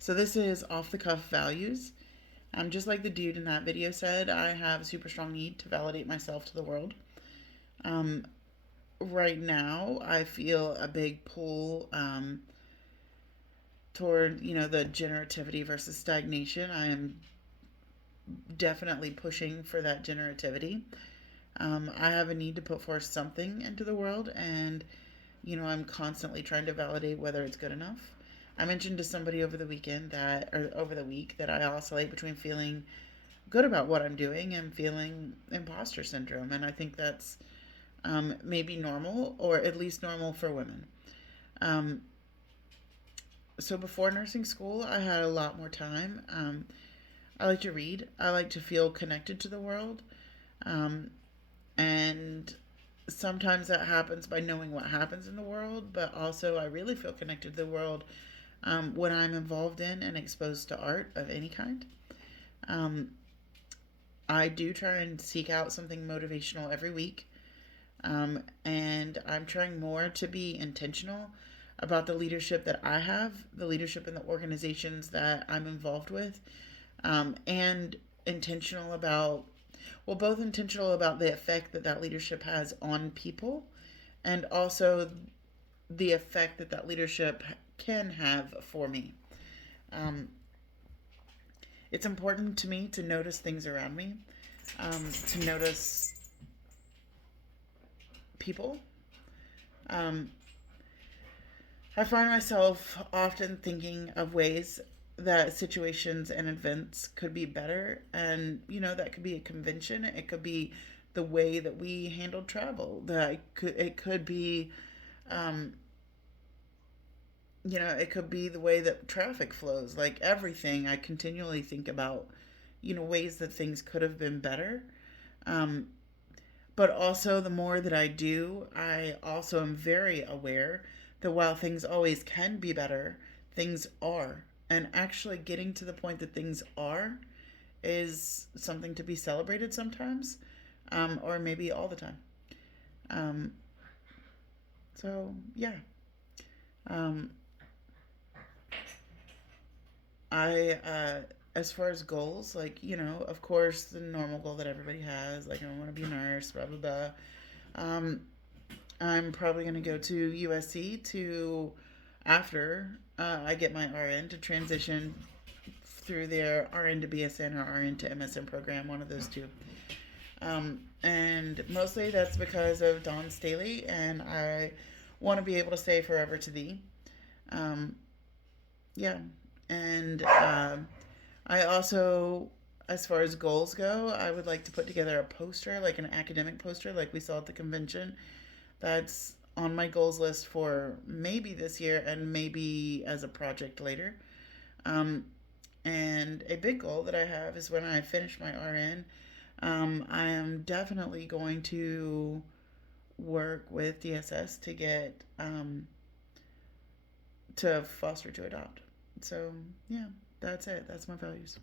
So this is off the cuff values. Just like the dude in that video said, I have a super strong need to validate myself to the world. Um, right now, I feel a big pull toward, the generativity versus stagnation. I am definitely pushing for that generativity. I have a need to put forth something into the world, and I'm constantly trying to validate whether it's good enough. I mentioned to somebody over the weekend or over the week, that I oscillate between feeling good about what I'm doing and feeling imposter syndrome. And I think that's maybe normal, or at least normal for women. Um, so before nursing school, I had a lot more time. I like to read, I like to feel connected to the world. Um, and sometimes that happens by knowing what happens in the world, but also I really feel connected to the world when I'm involved in and exposed to art of any kind. Um, I do try and seek out something motivational every week. And I'm trying more to be intentional about the leadership that I have, the leadership in the organizations that I'm involved with, and intentional about, well, both intentional about the effect that that leadership has on people, and also the effect that that leadership can have for me. Um, it's important to me to notice things around me, to notice people. Um, I find myself often thinking of ways that situations and events could be better. And, that could be a convention, it could be the way that we handled travel, it could be, um, it could be the way that traffic flows. Like everything, I continually think about, ways that things could have been better. Um, but also, the more that I do, I also am very aware that while things always can be better, things are. And actually getting to the point that things are is something to be celebrated sometimes, or maybe all the time. Um, so, yeah. Um, as far as goals, like, of course, the normal goal that everybody has, like, I want to be a nurse, blah, blah, blah. Um, I'm probably going to go to USC to, after I get my RN, to transition through their RN to BSN or RN to MSN program, one of those two. And mostly that's because of Dawn Staley, and I want to be able to say forever to thee. Um, yeah. And I also, as far as goals go, I would like to put together a poster, like an academic poster, like we saw at the convention. That's on my goals list for maybe this year and maybe as a project later. Um, and a big goal that I have is when I finish my RN, I am definitely going to work with DSS to get to foster to adopt. So, yeah, that's it. That's my values.